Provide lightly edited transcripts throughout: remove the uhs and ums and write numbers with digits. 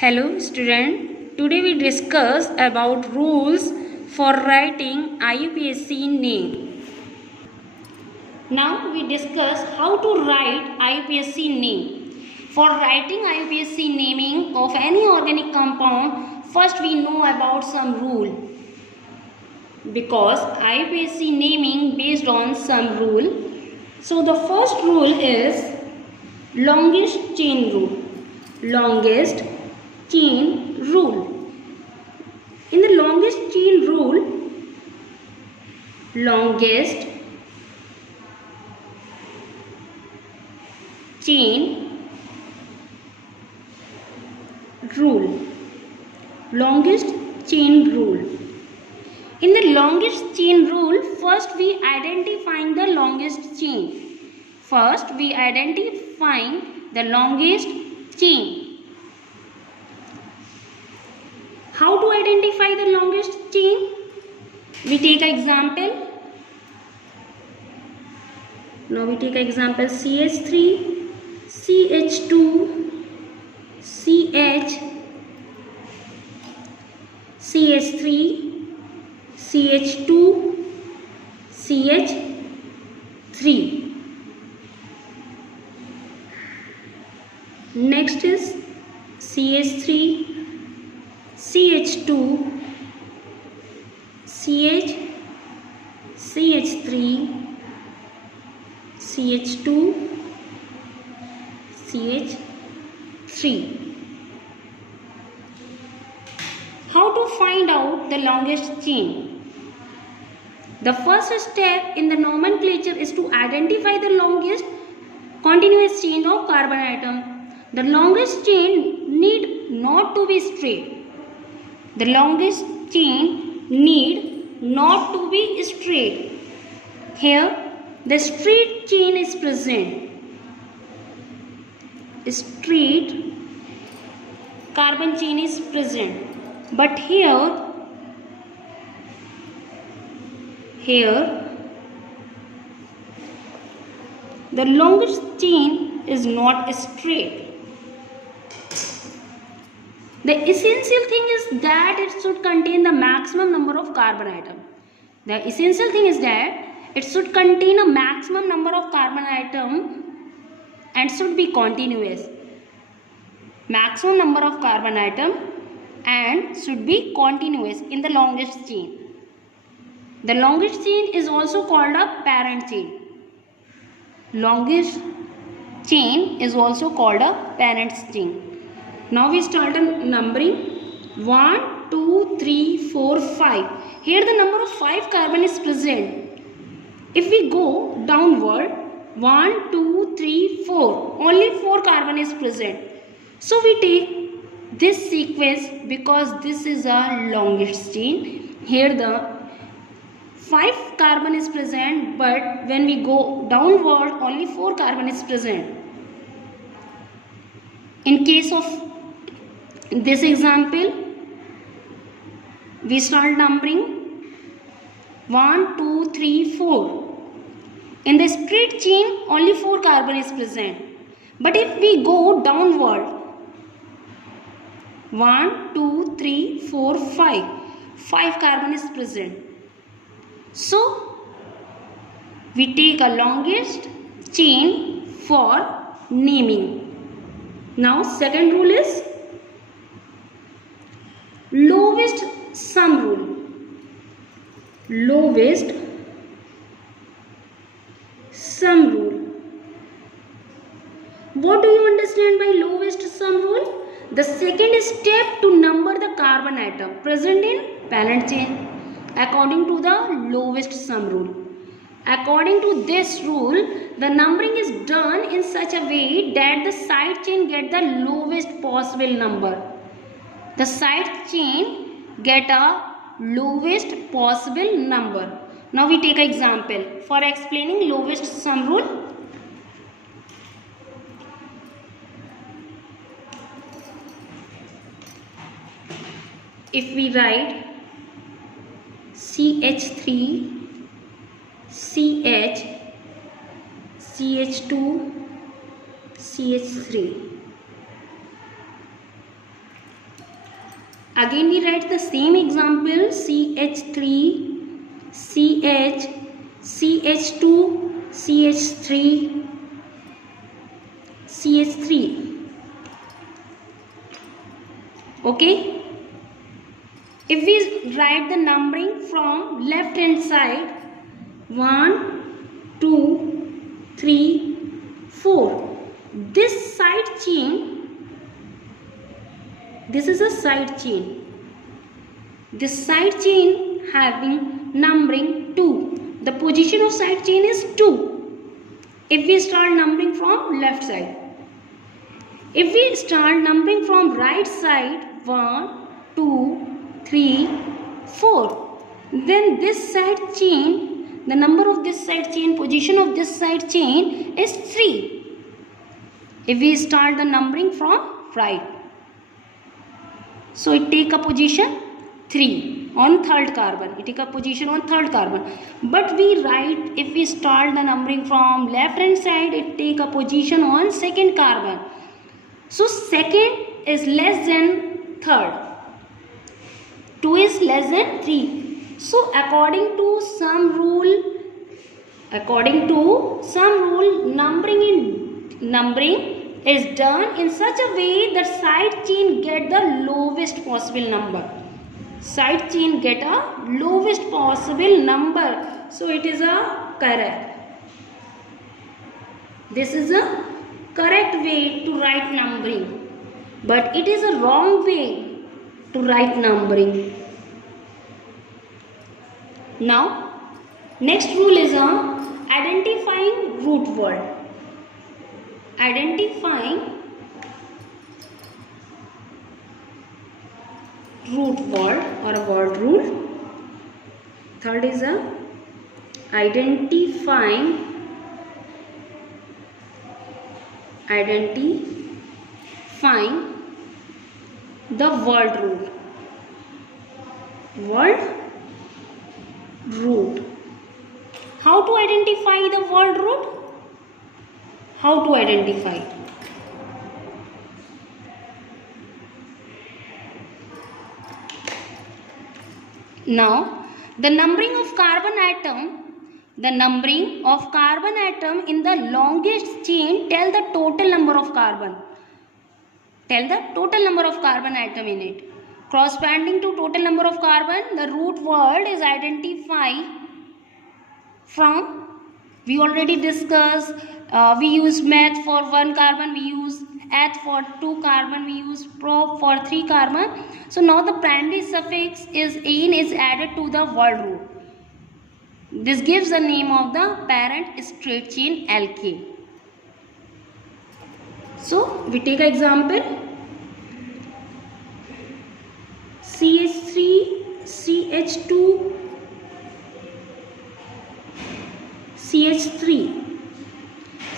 Hello student, today we discuss about rules for writing IUPAC name. Now we discuss how to write IUPAC name. For writing IUPAC naming of any organic compound, first we know about some rule. Because IUPAC naming based on some rule. So the first rule is longest chain rule. Longest chain rule. In the longest chain rule, longest chain rule. Longest chain rule. In the longest chain rule, first we identifying the longest chain. First we identifying the longest chain. How to identify the longest chain? We take an example. Now we take an example CH3, CH2, CH, CH3, CH2, CH3. Next is CH3, CH2, CH, CH3, CH2, CH3. How to find out the longest chain? The first step in the nomenclature is to identify the longest continuous chain of carbon atom. The longest chain need not to be straight. The longest chain need not to be straight. Here the straight chain is present. Straight carbon chain is present. But here the longest chain is not straight. The essential thing is that it should contain the maximum number of carbon atom. The essential thing is that it should contain a maximum number of carbon atom and should be continuous. Maximum number of carbon atom and should be continuous in the longest chain. The longest chain is also called a parent chain. Longest chain is also called a parent chain. Now we start numbering 1, 2, 3, 4, 5. Here the number of 5 carbon is present. If we go downward 1, 2, 3, 4. Only 4 carbon is present. So we take this sequence because this is our longest chain. Here the 5 carbon is present, but when we go downward only 4 carbon is present. In case of this example, we start numbering 1, 2, 3, 4. In the straight chain only 4 carbon is present. But if we go downward 1, 2, 3, 4, 5. 5 carbon is present. So we take a longest chain for naming. Now second rule is lowest sum rule. Lowest sum rule. What do you understand by lowest sum rule? The second step to number the carbon atom present in parent chain according to the lowest sum rule. According to this rule, the numbering is done in such a way that the side chain get the lowest possible number. The side chain get a lowest possible number. Now we take an example for explaining lowest sum rule. If we write CH3, CH, CH2, CH3. Again we write the same example, CH3, CH, CH2, CH3, CH3. Okay. If we write the numbering from left hand side, 1, 2, 3, 4. This side chain, this is a side chain. This side chain having numbering 2. The position of side chain is 2. If we start numbering from left side. If we start numbering from right side, 1, 2, 3, 4. Then this side chain, the number of this side chain, position of this side chain is 3. If we start the numbering from right. So it take a position 3 on third carbon. It take a position on third carbon. But we write, if we start the numbering from left hand side, it take a position on second carbon. So second is less than third. 2 is less than 3. So according to some rule, numbering is done in such a way that side chain get the lowest possible number. Side chain get a lowest possible number. So it is a correct. This is a correct way to write numbering. But it is a wrong way to write numbering. Now, next rule is identifying root word. Identifying root word or a word rule. Third is identifying the word root. Word root. How to identify the word root? How to identify? Now, the numbering of carbon atom in the longest chain tell the total number of carbon. Tell the total number of carbon atom in it. Corresponding to total number of carbon, the root word is identified from, we already discussed, we use meth for 1 carbon, we use eth for 2 carbon, we use prop for 3 carbon. So now the primary suffix is "-ane" is added to the word root. This gives the name of the parent straight chain alkane. So we take an example, CH3, CH2, CH3.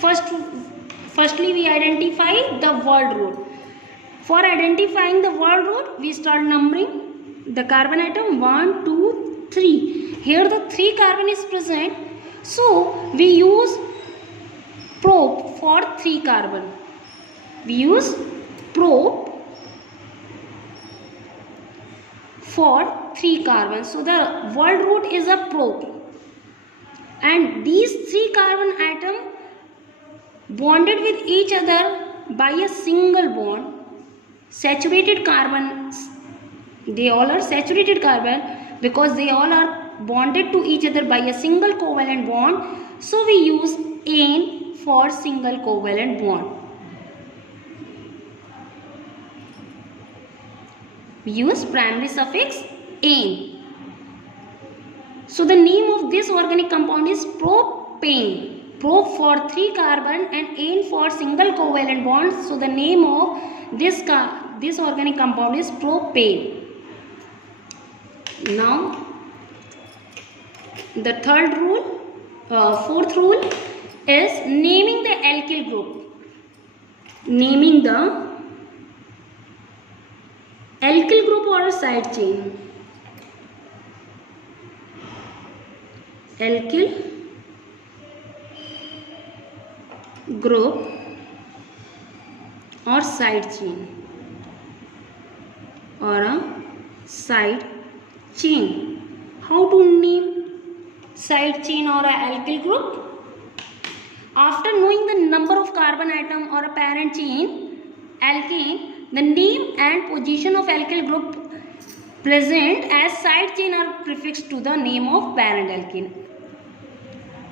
Firstly we identify the word root. For identifying the word root, we start numbering the carbon atom 1, 2, 3. Here the 3 carbon is present. So we use prop for 3 carbon. We use prop for 3 carbon. So the word root is a prop. And these 3 carbon atom bonded with each other by a single bond. Saturated carbons, they all are saturated carbon because they all are bonded to each other by a single covalent bond. So we use "-ane" for single covalent bond. We use primary suffix "-ane". So the name of this organic compound is propane. Prop for 3 carbon and "-ane" for single covalent bonds. So the name of this organic compound is propane. Now the fourth rule is naming the alkyl group. Naming the alkyl group or a side chain. Alkyl group or side chain or a side chain. How to name side chain or a alkyl group? After knowing the number of carbon atom or a parent chain alkane, the name and position of alkyl group present as side chain are prefixed to the name of parent alkane.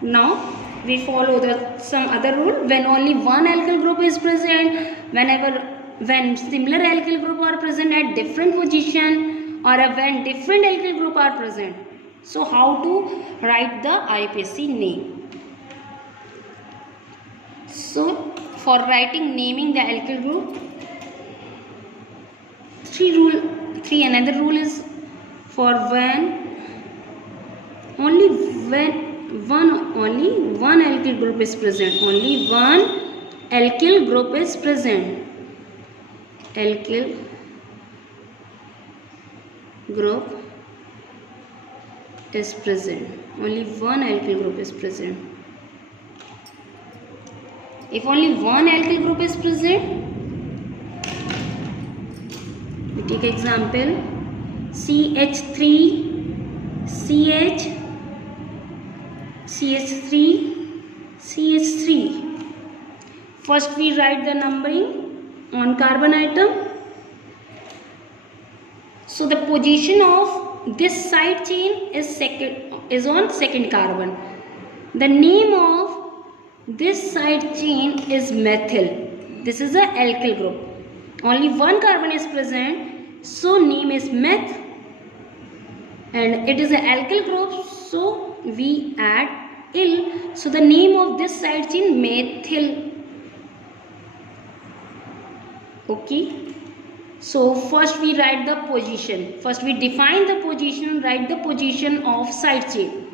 Now we follow some other rule. When only one alkyl group is present, when similar alkyl group are present at different position, or when different alkyl group are present. So how to write the IUPAC name? So for writing naming the alkyl group, another rule is for only one alkyl group is present. Only one alkyl group is present. Alkyl group is present. Only one alkyl group is present. If only one alkyl group is present, we take example CH3, CH, CH3, CH3. First we write the numbering on carbon atom. So the position of this side chain is on second carbon. The name of this side chain is methyl. This is a alkyl group. Only one carbon is present, so name is meth, and it is an alkyl group, so we add il. So the name of this side chain methyl. Okay. So first we write the position. First we define the position, write the position of side chain.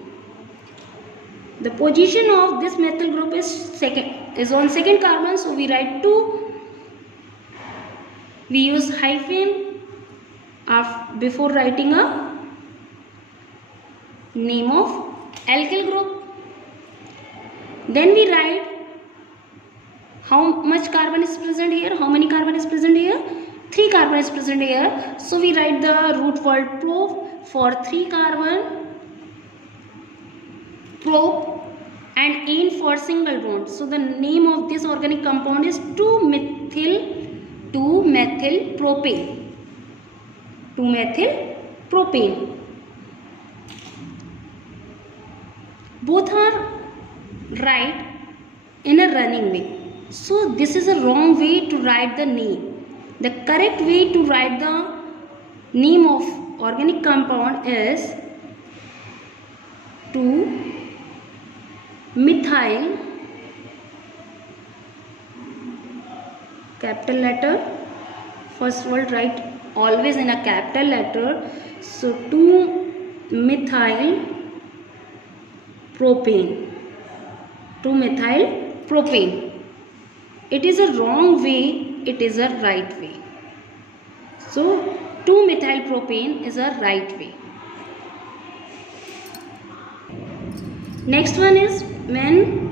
The position of this methyl group is on second carbon, so we write 2. We use hyphen before writing a name of alkyl group. Then we write how much carbon is present here, how many carbon is present here. 3 carbon is present here, so we write the root word prop for 3 carbon, prop, and ane for single bond. So the name of this organic compound is 2-methyl-propane. 2-methyl-propane. Both are right in a running way. So this is a wrong way to write the name. The correct way to write the name of organic compound is 2-methyl, capital letter. First word write always in a capital letter. So 2-methyl-propane. 2-methyl-propane. It is a wrong way. It is a right way. So 2-methyl-propane is a right way. Next one is when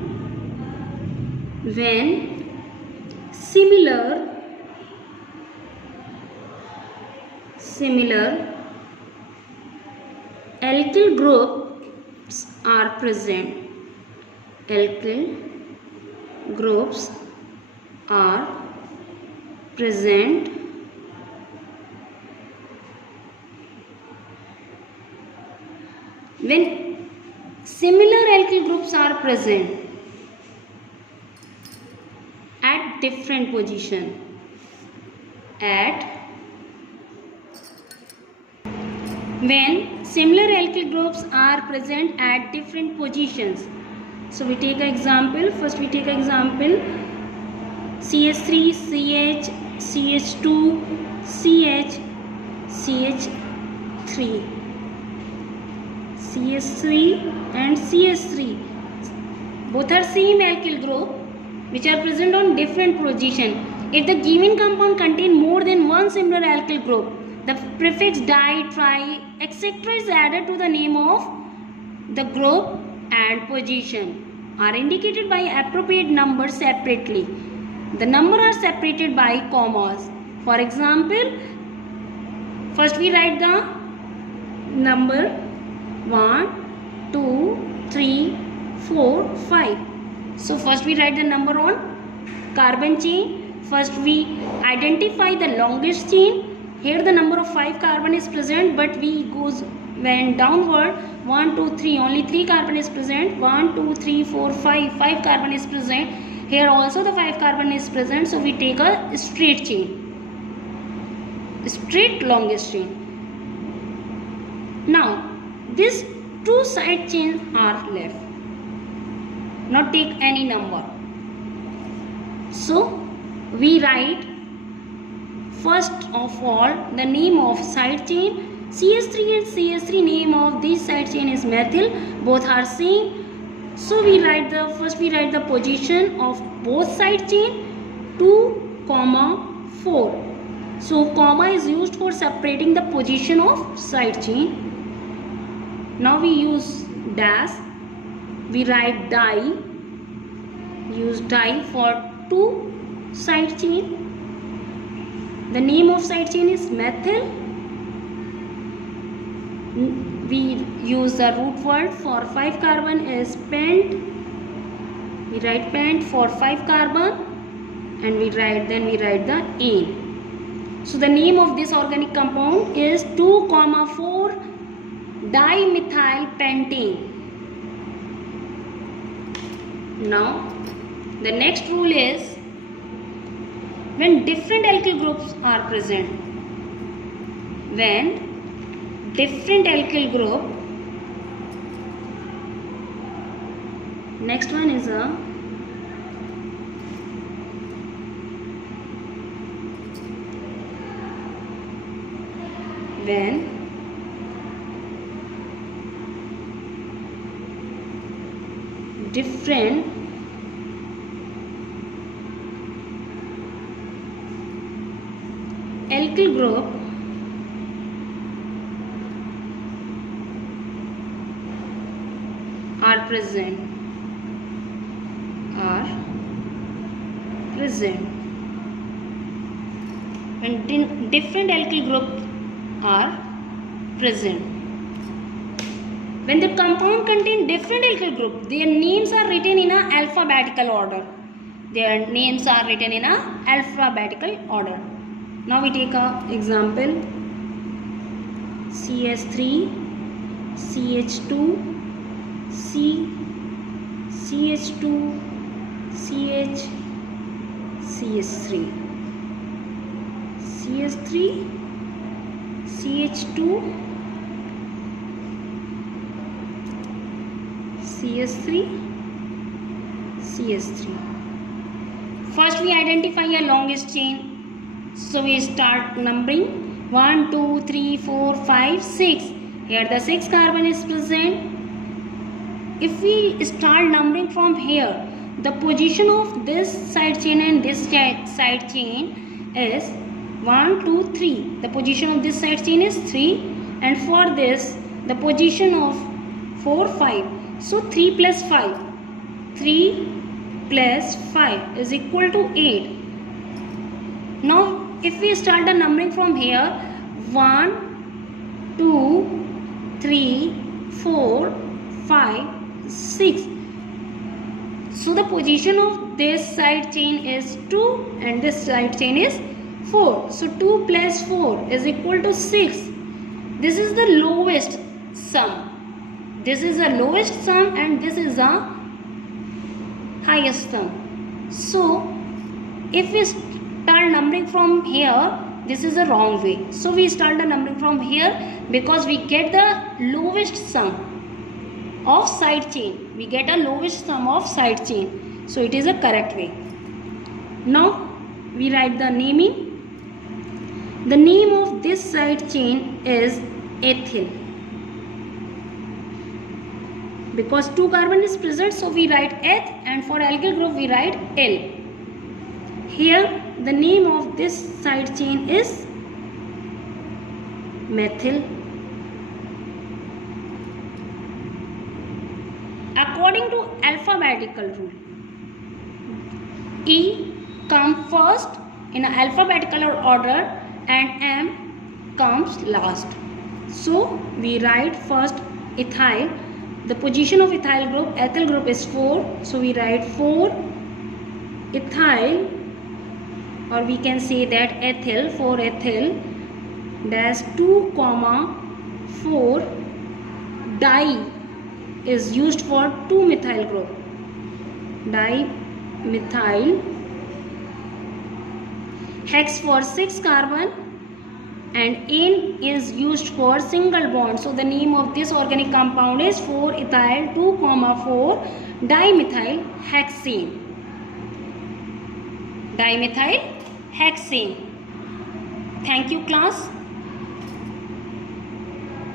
similar alkyl groups are present. Alkyl groups are present when similar alkyl groups are present at different position. When similar alkyl groups are present at different positions. So we take an example. First we take an example CH3, CH, CH2, CH, CH3. CH3 and CH3 both are same alkyl group which are present on different position. If the given compound contain more than one similar alkyl group, the prefix di, tri, etc. is added to the name of the group and position are indicated by appropriate numbers separately. The number are separated by commas. For example, First we write the number 1, 2, 3, 4, 5. So first we write the number on carbon chain. First we identify the longest chain. Here the number of 5 carbon is present, but we goes when downward 1, 2, 3, only 3 carbon is present. 1, 2, 3, 4, 5 carbon is present. Here also the 5 carbon is present, so we take a straight chain, straight longest chain. Now these 2 side chains are left. Not take any number. So we write first of all the name of side chain. CH3 and CH3, name of this side chain is methyl. Both are same. So we write the position of both side chain 2, 4. So comma is used for separating the position of side chain. Now we use dash. We write di. Use di for 2 side chain. The name of side chain is methyl. We use the root word for 5 carbon is pent. We write pent for 5 carbon, and we write the ane. So the name of this organic compound is 2,4 dimethyl pentane. Now the next rule is when different alkyl groups are present. When different alkyl group, next one is a when different alkyl group are present. When different alkyl groups are present. When the compound contain different alkyl group, their names are written in a alphabetical order. Now we take a example. CH3, CH2, CH2, CH, CH3, CH3, CH2, CH3, CH3. First we identify a longest chain. So we start numbering 1, 2, 3, 4, 5, 6. Here the 6 carbon is present. If we start numbering from here, the position of this side chain and this side chain is 1, 2, 3. The position of this side chain is 3, and for this the position of 4, 5. So 3 plus 5. 3 plus 5 is equal to 8. Now if we start the numbering from here, 1, 2, 3, 4, 5, 6. So the position of this side chain is 2 and this side chain is 4. So 2 plus 4 is equal to 6. This is the lowest sum. This is the lowest sum and this is the highest sum. So if we start numbering from here, this is the wrong way. So we start the numbering from here because we get the lowest sum of side chain. We get a lowest sum of side chain. So it is a correct way. Now we write the naming. The name of this side chain is ethyl. Because 2 carbon is present, so we write eth, and for alkyl group we write L. Here the name of this side chain is methyl. According to alphabetical rule, E come first in an alphabetical order and M comes last. So we write first ethyl. The position of ethyl group, ethyl group is 4. So we write 4 ethyl, or we can say that ethyl, 4 ethyl dash 2 comma 4 di is used for 2 methyl group. Dimethyl. Hex for 6 carbon, and N is used for single bond. So the name of this organic compound is 4-ethyl 2,4 dimethyl hexane. Dimethyl hexane. Thank you, class.